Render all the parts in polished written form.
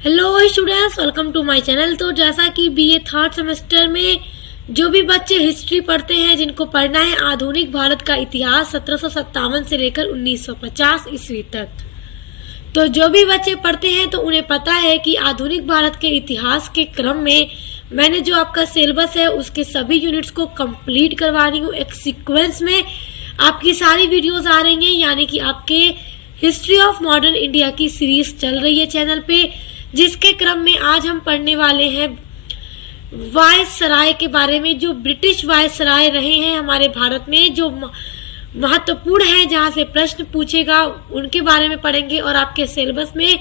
Hello students, welcome to my channel. तो जैसा कि बीए थर्ड सेमेस्टर में जो भी बच्चे हिस्ट्री पढ़ते हैं, जिनको पढ़ना है आधुनिक भारत का इतिहास 1757 से लेकर 1950 ईस्वी तक, तो जो भी बच्चे पढ़ते हैं तो उन्हें पता है कि आधुनिक भारत के इतिहास के क्रम में मैंने जो आपका सिलेबस है उसके सभी यूनिट्स को कंप्लीट करवा रही हूँ। एक सीक्वेंस में आपकी सारी वीडियोस आ रही हैं, यानी कि आपके हिस्ट्री ऑफ मॉडर्न इंडिया की सीरीज चल रही है चैनल पे, जिसके क्रम में आज हम पढ़ने वाले हैं वायसराय के बारे में। जो ब्रिटिश वायसराय रहे हैं हमारे भारत में, जो महत्वपूर्ण है, जहां से प्रश्न पूछेगा उनके बारे में पढ़ेंगे। और आपके सिलेबस में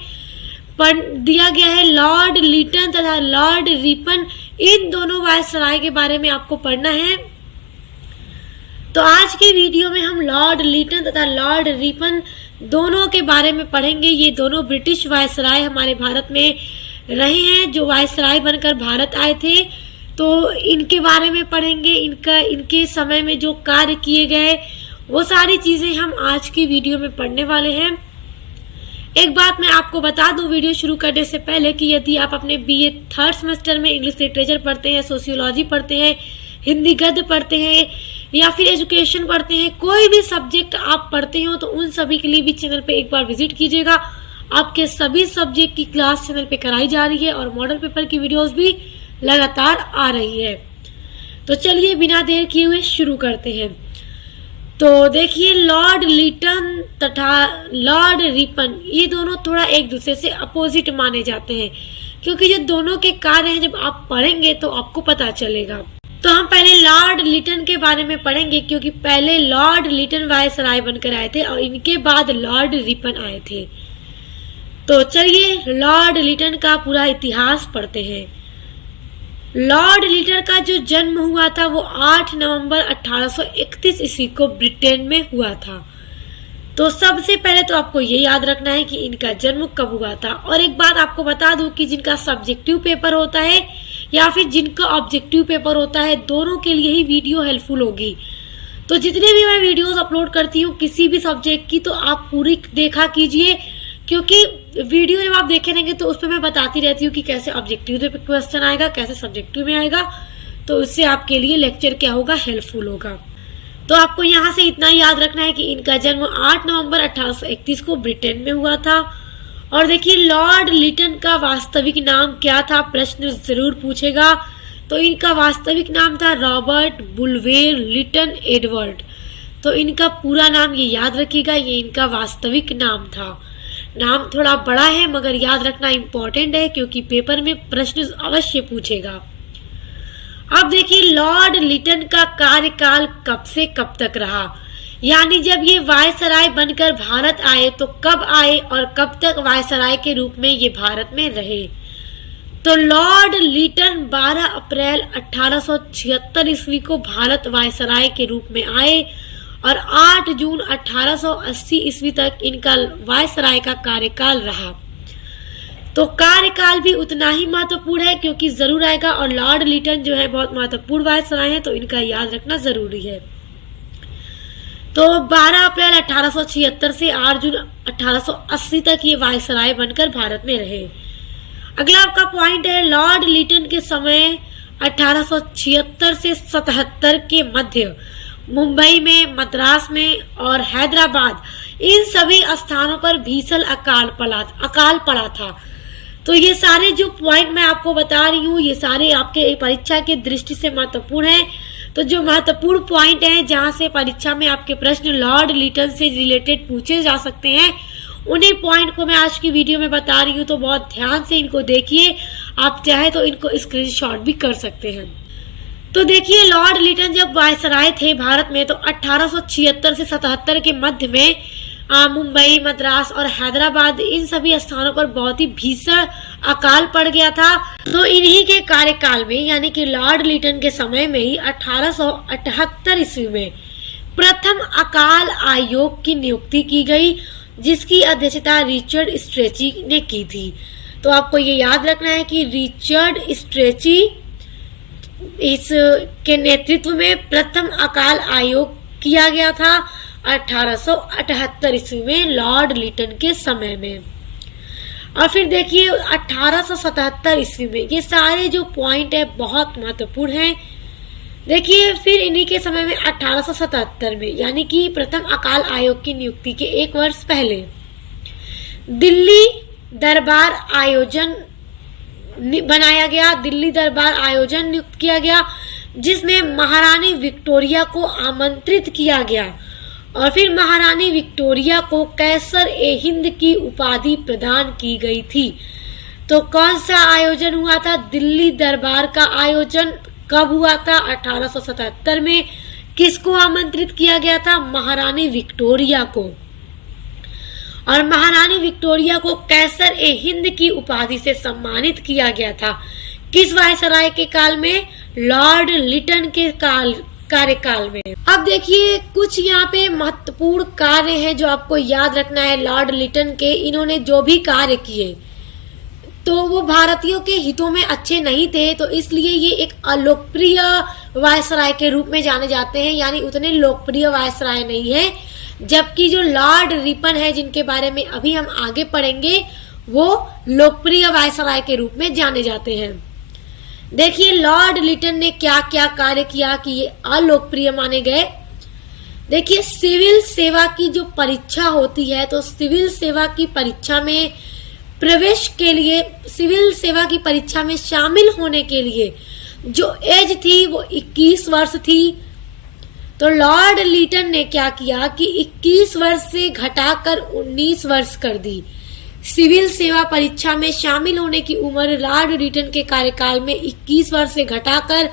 दिया गया है लॉर्ड लीटन तथा लॉर्ड रिपन, इन दोनों वायसराय के बारे में आपको पढ़ना है। तो आज की वीडियो में हम लॉर्ड लीटन तथा लॉर्ड रिपन दोनों के बारे में पढ़ेंगे। ये दोनों ब्रिटिश वायसराय हमारे भारत में रहे हैं, जो वायसराय बनकर भारत आए थे। तो इनके बारे में पढ़ेंगे, इनके समय में जो कार्य किए गए वो सारी चीजें हम आज की वीडियो में पढ़ने वाले हैं। एक बात मैं आपको बता दूं वीडियो शुरू करने से पहले कि यदि आप अपने बीए थर्ड सेमेस्टर में इंग्लिश लिटरेचर पढ़ते हैं, सोशियोलॉजी पढ़ते हैं, हिंदी गद्य पढ़ते हैं या फिर एजुकेशन पढ़ते हैं, कोई भी सब्जेक्ट आप पढ़ते हो तो उन सभी के लिए भी चैनल पे एक बार विजिट कीजिएगा। आपके सभी सब्जेक्ट की क्लास चैनल पे कराई जा रही है और मॉडल पेपर की वीडियोस भी लगातार आ रही है। तो चलिए बिना देर किए हुए शुरू करते हैं। तो देखिए, लॉर्ड लीटन तथा लॉर्ड रिपन ये दोनों थोड़ा एक दूसरे से अपोजिट माने जाते हैं, क्योंकि जो दोनों के कार्य हैं जब आप पढ़ेंगे तो आपको पता चलेगा। तो हम पहले लॉर्ड लीटन के बारे में पढ़ेंगे, क्योंकि पहले लॉर्ड लीटन वायसराय बनकर आए थे और इनके बाद लॉर्ड रिपन आए थे। तो चलिए लॉर्ड लीटन का पूरा इतिहास पढ़ते हैं। लॉर्ड लीटन का जो जन्म हुआ था वो 8 नवंबर 1831 ईस्वी को ब्रिटेन में हुआ था। तो सबसे पहले तो आपको ये याद रखना है कि इनका जन्म कब हुआ था। और एक बात आपको बता दूं कि जिनका सब्जेक्टिव पेपर होता है या फिर जिनका ऑब्जेक्टिव पेपर होता है, दोनों के लिए ही वीडियो हेल्पफुल होगी। तो जितने भी मैं वीडियोस अपलोड करती हूँ किसी भी सब्जेक्ट की, तो आप पूरी देखा कीजिए, क्योंकि वीडियो जब आप देखे रहेंगे तो उस पर मैं बताती रहती हूँ कि कैसे ऑब्जेक्टिव में क्वेश्चन आएगा, कैसे सब्जेक्टिव में आएगा। तो उससे आपके लिए लेक्चर क्या होगा, हेल्पफुल होगा। तो आपको यहाँ से इतना याद रखना है कि इनका जन्म 8 नवंबर 1831 को ब्रिटेन में हुआ था। और देखिए, लॉर्ड लीटन का वास्तविक नाम क्या था, प्रश्न जरूर पूछेगा। तो इनका वास्तविक नाम था रॉबर्ट बुलवेर लिटन एडवर्ड। तो इनका पूरा नाम ये याद रखिएगा, ये इनका वास्तविक नाम था। नाम थोड़ा बड़ा है मगर याद रखना इम्पोर्टेंट है, क्योंकि पेपर में प्रश्न अवश्य पूछेगा। अब देखिए, लॉर्ड लीटन का कार्यकाल कब से कब तक रहा, यानी जब ये वायसराय बनकर भारत आए तो कब आए और कब तक वायसराय के रूप में ये भारत में रहे। तो लॉर्ड लीटन 12 अप्रैल 1876 ईस्वी को भारत वायसराय के रूप में आए और 8 जून 1880 ईस्वी तक इनका वायसराय का कार्यकाल रहा। तो कार्यकाल भी उतना ही महत्वपूर्ण है, क्योंकि जरूर आएगा। और लॉर्ड लीटन जो है बहुत महत्वपूर्ण वायसराय है, तो इनका याद रखना जरूरी है। तो 12 अप्रैल 1876 से 8 जून 1880 तक ये वायसराय बनकर भारत में रहे। अगला आपका पॉइंट है, लॉर्ड लीटन के समय 1876 से 77 के मध्य मुंबई में, मद्रास में और हैदराबाद, इन सभी स्थानों पर भीषण अकाल पड़ा था। तो ये सारे जो पॉइंट मैं आपको बता रही हूँ, ये सारे आपके परीक्षा के दृष्टि से महत्वपूर्ण है। तो जो महत्वपूर्ण पॉइंट है जहां से परीक्षा में आपके प्रश्न लॉर्ड लीटन से रिलेटेड पूछे जा सकते हैं, उन्हीं पॉइंट को मैं आज की वीडियो में बता रही हूँ। तो बहुत ध्यान से इनको देखिए, आप चाहे तो इनको स्क्रीनशॉट भी कर सकते हैं। तो देखिए, लॉर्ड लीटन जब वायसराय थे भारत में तो 1876 से 77 के मध्य में मुंबई, मद्रास और हैदराबाद, इन सभी स्थानों पर बहुत ही भीषण अकाल पड़ गया था। तो इन्हीं के कार्यकाल में, यानी कि लॉर्ड लीटन के समय में ही 1878 ईस्वी में प्रथम अकाल आयोग की नियुक्ति की गई, जिसकी अध्यक्षता रिचर्ड स्ट्रेची ने की थी। तो आपको ये याद रखना है कि रिचर्ड स्ट्रेची इसके नेतृत्व में प्रथम अकाल आयोग किया गया था 1878 ईस्वी में लॉर्ड लीटन के समय में। और फिर देखिए 1877 ईस्वी में, ये सारे जो पॉइंट है बहुत महत्वपूर्ण हैं। देखिए फिर इन्हीं के समय में 1877 में, यानी कि प्रथम अकाल आयोग की नियुक्ति के 1 वर्ष पहले, दिल्ली दरबार आयोजन बनाया गया। दिल्ली दरबार आयोजन नियुक्त किया गया, जिसमें महारानी विक्टोरिया को आमंत्रित किया गया और फिर महारानी विक्टोरिया को कैसर ए हिंद की उपाधि प्रदान की गई थी। तो कौन सा आयोजन हुआ था? दिल्ली दरबार का आयोजन कब हुआ था? 1877 में। किसको आमंत्रित किया गया था? महारानी विक्टोरिया को। और महारानी विक्टोरिया को कैसर ए हिंद की उपाधि से सम्मानित किया गया था। किस वायसराय के काल में? लॉर्ड लिटन के कार्यकाल में। अब देखिए कुछ यहाँ पे महत्वपूर्ण कार्य हैं जो आपको याद रखना है लॉर्ड लिटन के। इन्होंने जो भी कार्य किए तो वो भारतीयों के हितों में अच्छे नहीं थे, तो इसलिए ये एक अलोकप्रिय वायसराय के रूप में जाने जाते हैं, यानी उतने लोकप्रिय वायसराय नहीं है। जबकि जो लॉर्ड रिपन है, जिनके बारे में अभी हम आगे पढ़ेंगे, वो लोकप्रिय वायसराय के रूप में जाने जाते हैं। देखिए लॉर्ड लिटन ने क्या क्या कार्य किया कि ये अलोकप्रिय माने गए। देखिए सिविल सेवा की जो परीक्षा होती है, तो सिविल सेवा की परीक्षा में प्रवेश के लिए, सिविल सेवा की परीक्षा में शामिल होने के लिए जो एज थी वो 21 वर्ष थी। तो लॉर्ड लिटन ने क्या किया कि 21 वर्ष से घटाकर 19 वर्ष कर दी। सिविल सेवा परीक्षा में शामिल होने की उम्र लॉर्ड लिटन के कार्यकाल में 21 वर्ष से घटाकर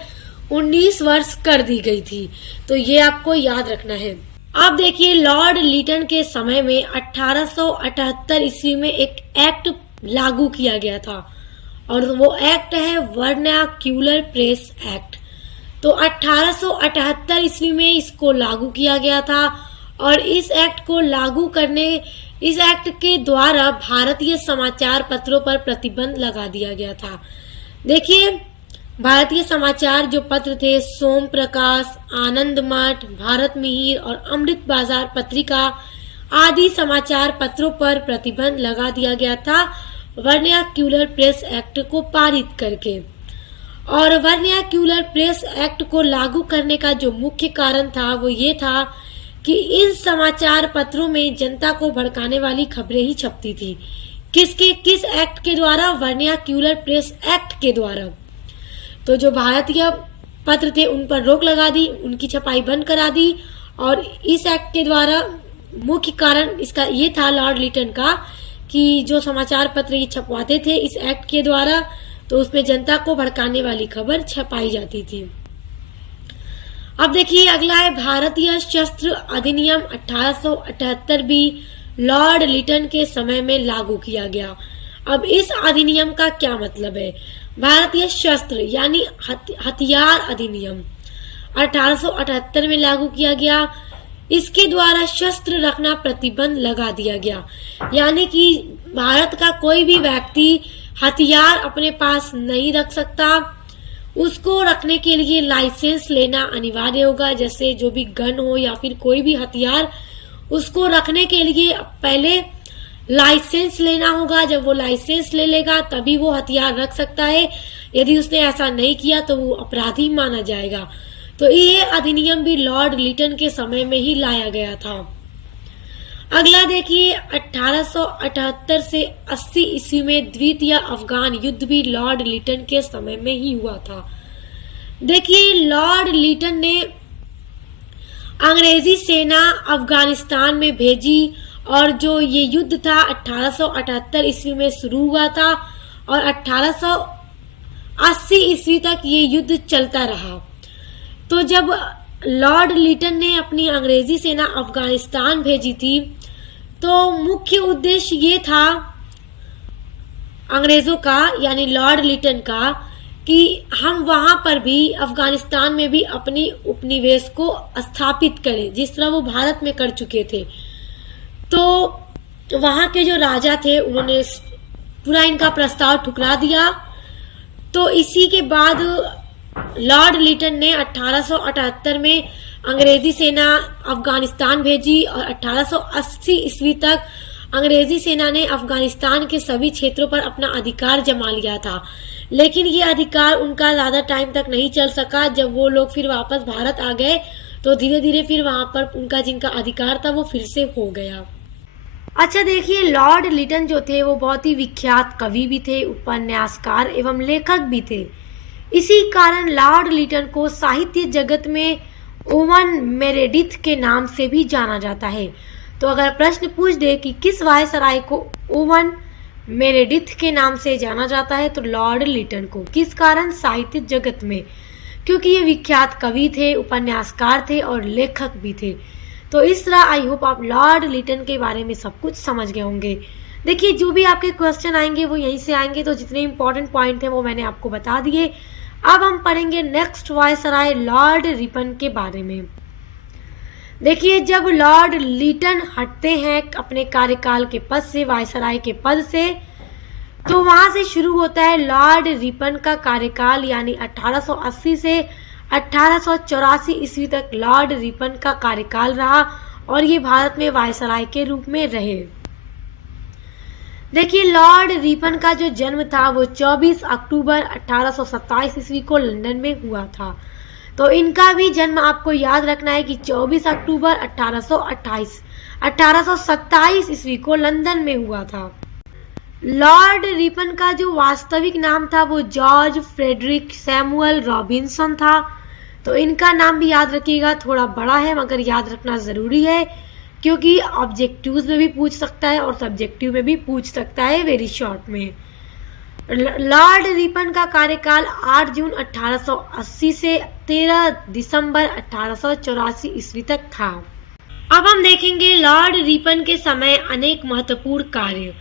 19 वर्ष कर दी गई थी। तो ये आपको याद रखना है। अब देखिए लॉर्ड लिटन के समय में 1878 ईस्वी में एक एक्ट लागू किया गया था और वो एक्ट है वर्नाक्यूलर प्रेस एक्ट। तो 1878 ईस्वी में इसको लागू किया गया था और इस एक्ट को लागू करने, इस एक्ट के द्वारा भारतीय समाचार पत्रों पर प्रतिबंध लगा दिया गया था। देखिए भारतीय समाचार जो पत्र थे, सोम प्रकाश, आनंद मठ, भारत मिहिर और अमृत बाजार पत्रिका आदि समाचार पत्रों पर प्रतिबंध लगा दिया गया था वर्नाक्यूलर प्रेस एक्ट को पारित करके। और वर्नाक्यूलर प्रेस एक्ट को लागू करने का जो मुख्य कारण था वो ये था कि इन समाचार पत्रों में जनता को भड़काने वाली खबरें ही छपती थी। किस एक्ट के द्वारा? वर्नाक्यूलर प्रेस एक्ट के द्वारा। तो जो भारतीय पत्र थे उन पर रोक लगा दी, उनकी छपाई बंद करा दी। और इस एक्ट के द्वारा मुख्य कारण इसका ये था लॉर्ड लिटन का कि जो समाचार पत्र ये छपवाते थे इस एक्ट के द्वारा, तो उसमें जनता को भड़काने वाली खबर छपाई जाती थी। अब देखिए अगला है भारतीय शस्त्र अधिनियम 1878 भी लॉर्ड लिटन के समय में लागू किया गया। अब इस अधिनियम का क्या मतलब है? भारतीय शस्त्र यानी हथियार अधिनियम 1878 में लागू किया गया। इसके द्वारा शस्त्र रखना प्रतिबंध लगा दिया गया, यानी कि भारत का कोई भी व्यक्ति हथियार अपने पास नहीं रख सकता। उसको रखने के लिए लाइसेंस लेना अनिवार्य होगा, जैसे जो भी गन हो या फिर कोई भी हथियार, उसको रखने के लिए पहले लाइसेंस लेना होगा। जब वो लाइसेंस ले लेगा तभी वो हथियार रख सकता है। यदि उसने ऐसा नहीं किया तो वो अपराधी माना जाएगा। तो ये अधिनियम भी लॉर्ड लिटन के समय में ही लाया गया था। अगला देखिए 1878 से 80 ईस्वी में द्वितीय अफगान युद्ध भी लॉर्ड लिटन के समय में ही हुआ था। देखिए लॉर्ड लिटन ने अंग्रेजी सेना अफगानिस्तान में भेजी और जो ये युद्ध था 1878 ईस्वी में शुरू हुआ था और 1880 ईस्वी तक ये युद्ध चलता रहा। तो जब लॉर्ड लिटन ने अपनी अंग्रेजी सेना अफगानिस्तान भेजी थी तो मुख्य उद्देश्य ये था अंग्रेजों का, यानी लॉर्ड लिटन का, कि हम वहां पर भी अफगानिस्तान में भी अपनी उपनिवेश को स्थापित करें, जिस तरह वो भारत में कर चुके थे। तो वहां के जो राजा थे उन्होंने पूरा इनका प्रस्ताव ठुकरा दिया। तो इसी के बाद लॉर्ड लिटन ने 1878 में अंग्रेजी सेना अफगानिस्तान भेजी और 1880 ईस्वी तक अंग्रेजी सेना ने अफगानिस्तान के सभी क्षेत्रों पर अपना अधिकार जमा लिया था, लेकिन ये अधिकार उनका ज़्यादा टाइम तक नहीं चल सका। जब वो लोग फिर वापस भारत आ गए तो धीरे धीरे फिर वहाँ पर उनका जिनका अधिकार था वो फिर से हो गया। अच्छा देखिए, लॉर्ड लिटन जो थे वो बहुत ही विख्यात कवि भी थे, उपन्यासकार एवं लेखक भी थे। इसी कारण लॉर्ड लिटन को साहित्य जगत में ओवन मेरेडिथ के नाम से भी जाना जाता है। तो अगर प्रश्न पूछ दे कि किस वायसराय को ओवन मेरेडिथ के नाम से जाना जाता है, तो लॉर्ड लिटन को। किस कारण? साहित्य जगत में, क्योंकि ये विख्यात कवि थे, उपन्यासकार थे और लेखक भी थे। तो इस तरह आई होप आप लॉर्ड लिटन के बारे में सब कुछ समझ गए होंगे। देखिए, जो भी आपके क्वेश्चन आएंगे वो यहीं से आएंगे, तो जितने इंपॉर्टेंट पॉइंट थे वो मैंने आपको बता दिए। अब हम पढ़ेंगे नेक्स्ट वायसराय लॉर्ड रिपन के बारे में। देखिए, जब लॉर्ड लिटन हटते हैं अपने कार्यकाल के पद से, वायसराय के पद से, तो वहां से शुरू होता है लॉर्ड रिपन का कार्यकाल, यानी 1880 से 1884 ईस्वी तक लॉर्ड रिपन का कार्यकाल रहा और ये भारत में वायसराय के रूप में रहे। देखिए, लॉर्ड रिपन का जो जन्म था वो 24 अक्टूबर 1827 ईस्वी को लंदन में हुआ था। तो इनका भी जन्म आपको याद रखना है कि 24 अक्टूबर 1827 ईस्वी को लंदन में हुआ था। लॉर्ड रिपन का जो वास्तविक नाम था वो जॉर्ज फ्रेडरिक सैमुअल रॉबिन्सन था। तो इनका नाम भी याद रखिएगा, थोड़ा बड़ा है मगर याद रखना ज़रूरी है, क्योंकि ऑब्जेक्टिव्स में भी पूछ सकता है और सब्जेक्टिव में भी पूछ सकता है वेरी शॉर्ट में। लॉर्ड रिपन का कार्यकाल 8 जून 1880 से 13 दिसंबर 1884 ईस्वी तक था। अब हम देखेंगे लॉर्ड रिपन के समय अनेक महत्वपूर्ण कार्य।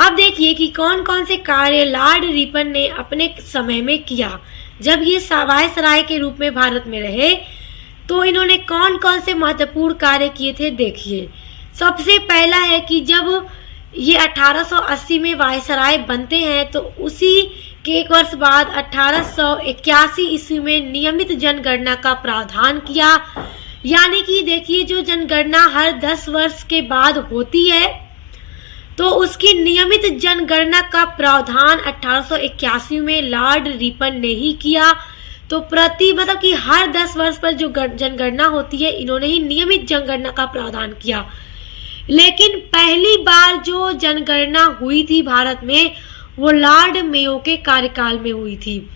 अब देखिए कि कौन कौन से कार्य लॉर्ड रिपन ने अपने समय में किया। जब ये वायसराय के रूप में भारत में रहे तो इन्होंने कौन कौन से महत्वपूर्ण कार्य किए थे, देखिए। सबसे पहला है कि जब ये 1880 में वायसराय बनते हैं तो उसी के एक वर्ष बाद 1881 ईस्वी में नियमित जनगणना का प्रावधान किया। यानी कि देखिए, जो जनगणना हर 10 वर्ष के बाद होती है तो उसकी नियमित जनगणना का प्रावधान 1881 में लॉर्ड रिपन ने ही किया। तो मतलब कि हर 10 वर्ष पर जो जनगणना होती है, इन्होंने ही नियमित जनगणना का प्रावधान किया। लेकिन पहली बार जो जनगणना हुई थी भारत में वो लॉर्ड मेयो के कार्यकाल में हुई थी।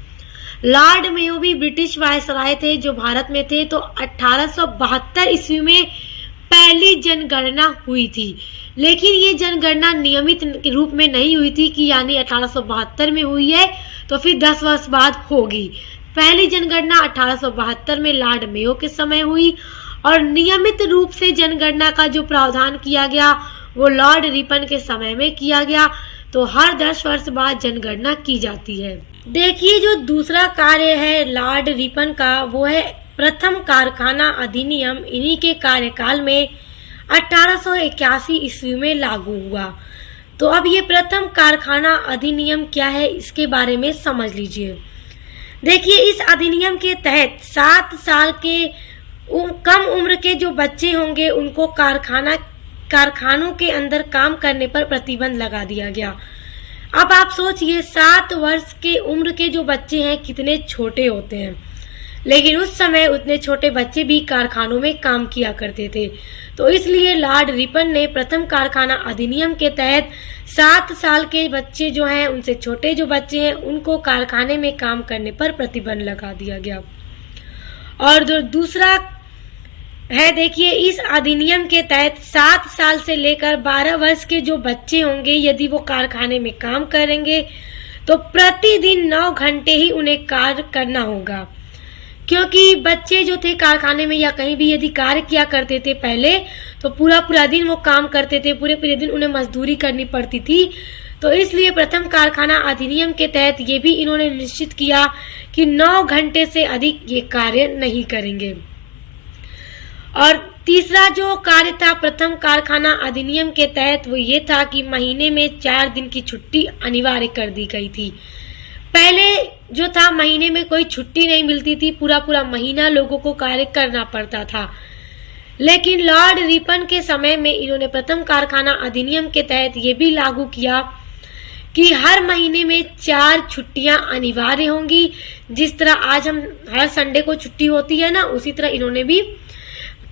लॉर्ड मेयो भी ब्रिटिश वायसराय थे जो भारत में थे। तो 1872 ईस्वी में पहली जनगणना हुई थी, लेकिन ये जनगणना नियमित रूप में नहीं हुई थी, कि यानी 1872 में हुई है तो फिर 10 वर्ष बाद होगी। पहली जनगणना 1872 में लॉर्ड मेयो के समय हुई और नियमित रूप से जनगणना का जो प्रावधान किया गया वो लॉर्ड रिपन के समय में किया गया। तो हर 10 वर्ष बाद जनगणना की जाती है। देखिए, जो दूसरा कार्य है लॉर्ड रिपन का वो है प्रथम कारखाना अधिनियम। इन्हीं के कार्यकाल में 1881 ईस्वी में लागू हुआ। तो अब ये प्रथम कारखाना अधिनियम क्या है, इसके बारे में समझ लीजिए। देखिए, इस अधिनियम के तहत 7 साल के कम उम्र के जो बच्चे होंगे उनको कारखानों के अंदर काम करने पर प्रतिबंध लगा दिया गया। अब आप सोचिए, 7 वर्ष के उम्र के जो बच्चे हैं कितने छोटे होते हैं, लेकिन उस समय उतने छोटे बच्चे भी कारखानों में काम किया करते थे। तो इसलिए लॉर्ड रिपन ने प्रथम कारखाना अधिनियम के तहत 7 साल के बच्चे जो हैं, उनसे छोटे जो बच्चे हैं, उनको कारखाने में काम करने पर प्रतिबंध लगा दिया गया। और जो दूसरा है, देखिए, इस अधिनियम के तहत 7 साल से लेकर 12 वर्ष के जो बच्चे होंगे, यदि वो कारखाने में काम करेंगे तो प्रतिदिन 9 घंटे ही उन्हें कार्य करना होगा। क्योंकि बच्चे जो थे कारखाने में या कहीं भी यदि कार्य किया करते थे पहले, तो पूरा दिन वो काम करते थे, पूरे दिन उन्हें मजदूरी करनी पड़ती थी। तो इसलिए प्रथम कारखाना अधिनियम के तहत ये भी इन्होंने निश्चित किया कि 9 घंटे से अधिक ये कार्य नहीं करेंगे। और तीसरा जो कार्य था प्रथम कारखाना अधिनियम के तहत वो ये था कि महीने में 4 दिन की छुट्टी अनिवार्य कर दी गई थी। पहले जो था महीने में कोई छुट्टी नहीं मिलती थी, पूरा महीना लोगों को कार्य करना पड़ता था। लेकिन लॉर्ड रिपन के समय में इन्होंने प्रथम कारखाना अधिनियम के तहत ये भी लागू किया कि हर महीने में 4 छुट्टियां अनिवार्य होंगी। जिस तरह आज हम हर संडे को छुट्टी होती है ना, उसी तरह इन्होंने भी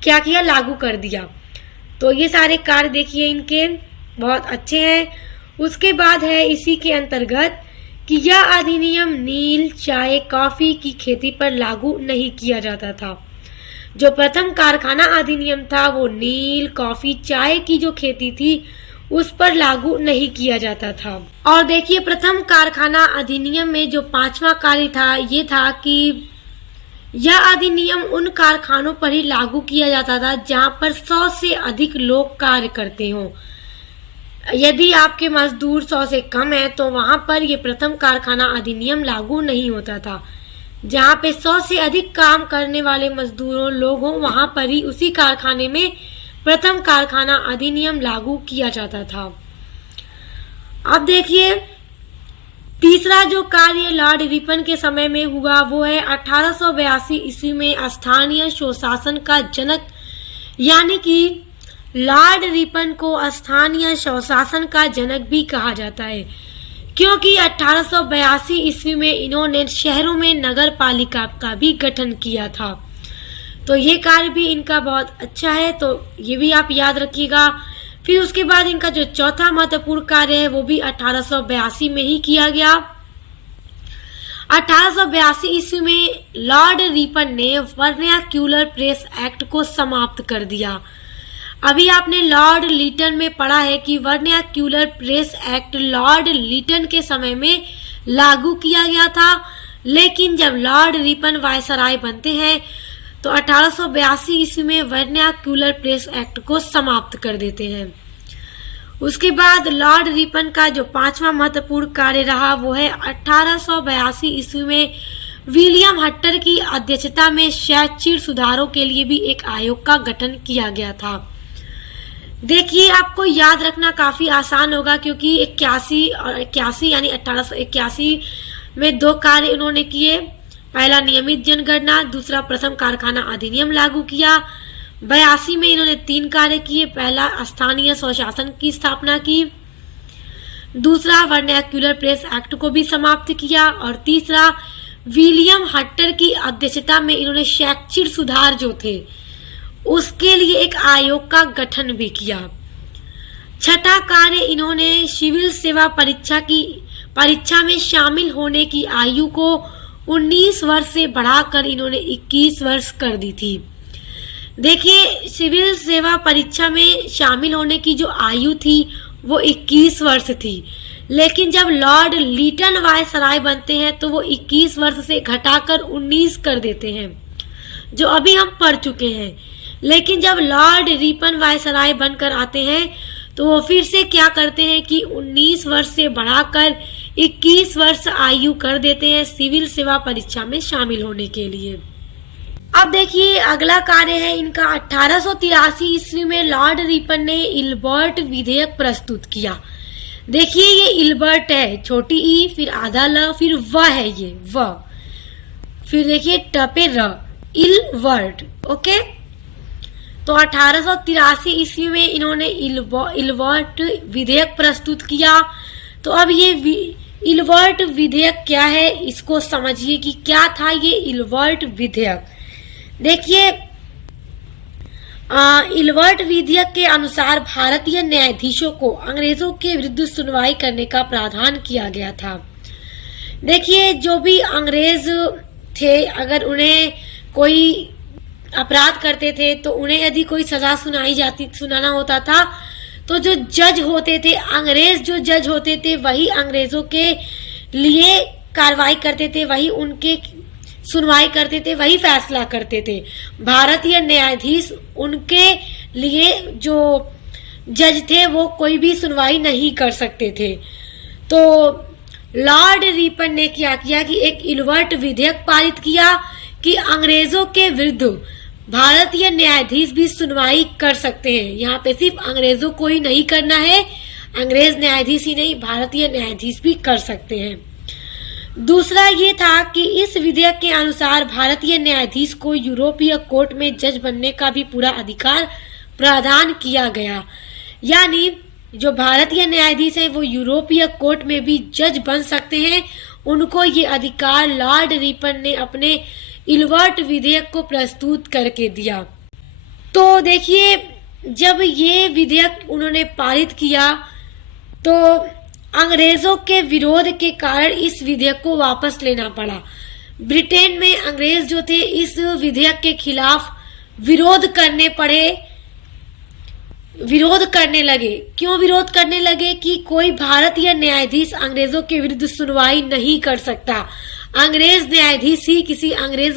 क्या किया, लागू कर दिया। तो ये सारे कार्य देखिए इनके बहुत अच्छे हैं। उसके बाद है इसी के अंतर्गत कि यह अधिनियम नील, चाय, कॉफी की खेती पर लागू नहीं किया जाता था। जो प्रथम कारखाना अधिनियम था वो नील, कॉफी, चाय की जो खेती थी उस पर लागू नहीं किया जाता था। और देखिए प्रथम कारखाना अधिनियम में जो 5वां कार्य था ये था कि यह अधिनियम उन कारखानों पर ही लागू किया जाता था जहां पर 100 से अधिक लोग कार्य करते हों। यदि आपके मजदूर 100 से कम है तो वहां पर ये प्रथम कारखाना अधिनियम लागू नहीं होता था। जहां पे 100 से अधिक काम करने वाले मजदूरों लोग हों वहां पर ही उसी कारखाने में प्रथम कारखाना अधिनियम लागू किया जाता था। अब देखिए तीसरा जो कार्य लॉर्ड रिपन के समय में हुआ वो है 1882 ईस्वी में स्थानीय स्वशासन का जनक, यानी कि लॉर्ड रिपन को स्थानीय स्वशासन का जनक भी कहा जाता है, क्योंकि 1882 ईस्वी में इन्होंने शहरों में नगर पालिका का भी गठन किया था। तो ये कार्य भी इनका बहुत अच्छा है, तो ये भी आप याद रखिएगा। फिर उसके बाद इनका जो चौथा महत्वपूर्ण कार्य है वो भी 1882 में ही किया गया। 1882 ईस्वी में लॉर्ड रिपन ने वर्नाक्यूलर प्रेस एक्ट को समाप्त कर दिया। अभी आपने लॉर्ड लीटन में पढ़ा है कि vernacular press act Lord Lytton के समय में लागू किया गया था, लेकिन जब लॉर्ड रिपन वायसराय बनते हैं तो 1882 ईस्वी में वर्नाक्यूलर प्रेस एक्ट को समाप्त कर देते हैं। उसके बाद लॉर्ड रिपन का जो 5वां महत्वपूर्ण कार्य रहा वो है 1882 ईस्वी में विलियम हट्टर की अध्यक्षता में शैक्षिक सुधारों के लिए भी एक आयोग का गठन किया गया था। देखिए आपको याद रखना काफी आसान होगा, क्योंकि 81 और 81 यानी 1881 में 2 कार्य उन्होंने किए। पहला नियमित जनगणना, दूसरा प्रथम कारखाना अधिनियम लागू किया। 82 में इन्होंने 3 कार्य किए। पहला स्थानीय स्वशासन की स्थापना की, दूसरा वर्नाक्यूलर प्रेस एक्ट को भी समाप्त किया, और तीसरा विलियम हट्टर की अध्यक्षता में इन्होंने शैक्षिक सुधार जो थे उसके लिए एक आयोग का गठन भी किया। छठा कार्य इन्होंने सिविल सेवा परीक्षा में शामिल होने की आयु को 19 वर्ष से बढ़ाकर इन्होंने 21 वर्ष कर दी थी। देखिए सिविल सेवा परीक्षा में शामिल होने की जो आयु थी वो 21 वर्ष थी, लेकिन जब लॉर्ड लीटन वायसराय बनते हैं तो वो 21 वर्ष से घटाकर 19 कर देते हैं, जो अभी हम पढ़ चुके हैं। लेकिन जब लॉर्ड रिपन वायसराय बनकर आते हैं तो वो फिर से क्या करते हैं कि 19 वर्ष से बढ़ाकर 21 वर्ष आयु कर देते हैं सिविल सेवा परीक्षा में शामिल होने के लिए। अब देखिए अगला कार्य है इनका 1883 ईस्वी में लॉर्ड रिपन ने इल्बर्ट विधेयक प्रस्तुत किया। देखिए ये इल्बर्ट है, छोटी ई फिर आधा ल फिर व है, ये व फिर देखिए ट पे र, इल्बर्ट। ओके, तो 1883 ईस्वी में इन्होंने इल्बर्ट विधेयक प्रस्तुत किया। तो अब ये इल्बर्ट विधेयक क्या है इसको समझिए कि क्या था ये इल्बर्ट विधेयक। देखिए इल्बर्ट विधेयक के अनुसार भारतीय न्यायाधीशों को अंग्रेजों के विरुद्ध सुनवाई करने का प्रावधान किया गया था। देखिए जो भी अंग्रेज थे अगर उन्हें कोई अपराध करते थे तो उन्हें यदि कोई सजा सुनाना होता था तो जो जज होते थे, अंग्रेज जो जज होते थे वही अंग्रेजों के लिए कार्रवाई करते थे, वही उनके सुनवाई करते थे, वही फैसला करते थे। भारतीय न्यायाधीश उनके लिए जो जज थे वो कोई भी सुनवाई नहीं कर सकते थे। तो लॉर्ड रिपन ने क्या किया कि एक इल्बर्ट विधेयक पारित किया कि अंग्रेजों के विरुद्ध भारतीय न्यायाधीश भी सुनवाई कर सकते हैं। यहाँ पे सिर्फ अंग्रेजों को ही नहीं करना है, अंग्रेज न्यायाधीश ही नहीं भारतीय न्यायाधीश भी कर सकते हैं। दूसरा ये था कि इस विधेयक के अनुसार भारतीय न्यायाधीश को यूरोपीय कोर्ट में जज बनने का भी पूरा अधिकार प्रदान किया गया। यानी जो भारतीय न्यायाधीश है वो यूरोपीय कोर्ट में भी जज बन सकते हैं। उनको ये अधिकार लॉर्ड रिपन ने अपने इल्वर्ट विधेयक को प्रस्तुत करके दिया। तो देखिए, जब ये विधेयक उन्होंने पारित किया तो अंग्रेजों के विरोध के कारण इस विधेयक को वापस लेना पड़ा। ब्रिटेन में अंग्रेज जो थे इस विधेयक के खिलाफ विरोध करने लगे। क्यों विरोध करने लगे? कि कोई भारतीय न्यायाधीश अंग्रेजों के विरुद्ध सुनवाई नहीं कर सकता। अंग्रेज न्यायाधीश ही किसी अंग्रेज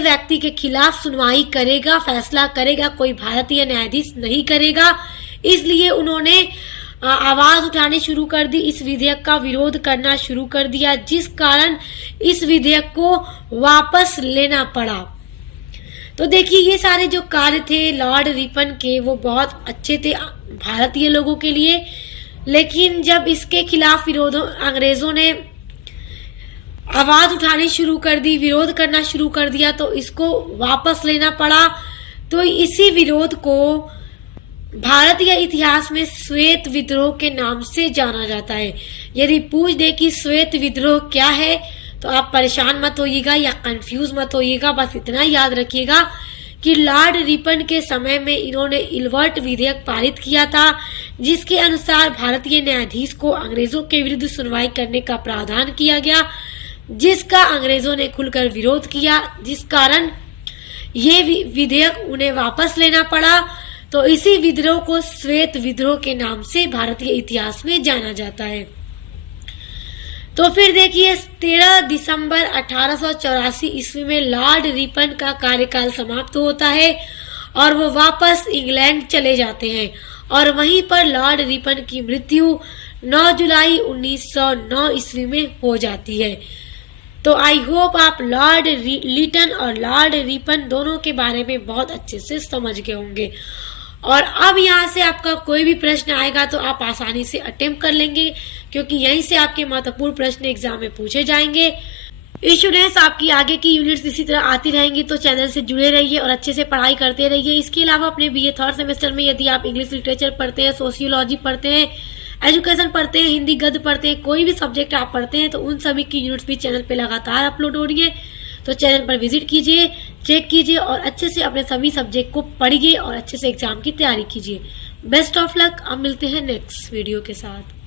व्यक्ति के खिलाफ सुनवाई करेगा, फैसला करेगा, कोई भारतीय न्यायाधीश नहीं करेगा। इसलिए उन्होंने आवाज उठानी शुरू कर दी, इस विधेयक का विरोध करना शुरू कर दिया, जिस कारण इस विधेयक को वापस लेना पड़ा। तो देखिए, ये सारे जो कार्य थे लॉर्ड रिपन के वो बहुत अच्छे थे भारतीय लोगों के लिए, लेकिन जब इसके खिलाफ अंग्रेजों ने आवाज उठानी शुरू कर दी, विरोध करना शुरू कर दिया, तो इसको वापस लेना पड़ा। तो इसी विरोध को भारतीय इतिहास में श्वेत विद्रोह के नाम से जाना जाता है। यदि पूछ दे कि श्वेत विद्रोह क्या है तो आप परेशान मत होइएगा या कंफ्यूज मत होइएगा, बस इतना याद रखिएगा कि लॉर्ड रिपन के समय में इन्होंने इल्वर्ट विधेयक पारित किया था, जिसके अनुसार भारतीय न्यायाधीश को अंग्रेजों के विरुद्ध सुनवाई करने का प्रावधान किया गया, जिसका अंग्रेजों ने खुलकर विरोध किया, जिस कारण ये विधेयक उन्हें वापस लेना पड़ा। तो इसी विद्रोह को श्वेत विद्रोह के नाम से भारतीय इतिहास में जाना जाता है। तो फिर देखिए, 13 दिसंबर 1884 ईस्वी में लॉर्ड रिपन का कार्यकाल समाप्त होता है और वो वापस इंग्लैंड चले जाते हैं और वहीं पर लॉर्ड रिपन की मृत्यु 9 जुलाई 1909 ईस्वी में हो जाती है। तो आई होप आप लॉर्ड लिटन और लॉर्ड रिपन दोनों के बारे में बहुत अच्छे से समझ गए होंगे। और अब यहाँ से आपका कोई भी प्रश्न आएगा तो आप आसानी से अटेम्प्ट कर लेंगे, क्योंकि यहीं से आपके महत्वपूर्ण प्रश्न एग्जाम में पूछे जाएंगे। स्टूडेंट्स, आपकी आगे की यूनिट्स इसी तरह आती रहेंगी, तो चैनल से जुड़े रहिए और अच्छे से पढ़ाई करते रहिए। इसके अलावा अपने बीए थर्ड सेमेस्टर में यदि आप इंग्लिश लिटरेचर पढ़ते हैं, सोशियोलॉजी पढ़ते हैं, एजुकेशन पढ़ते हैं, हिंदी गद्य पढ़ते हैं, कोई भी सब्जेक्ट आप पढ़ते हैं, तो उन सभी की यूनिट्स भी चैनल पे लगातार अपलोड हो रही है। तो चैनल पर विजिट कीजिए, चेक कीजिए और अच्छे से अपने सभी सब्जेक्ट को पढ़िए और अच्छे से एग्जाम की तैयारी कीजिए। Best of luck. अब मिलते हैं नेक्स्ट वीडियो के साथ।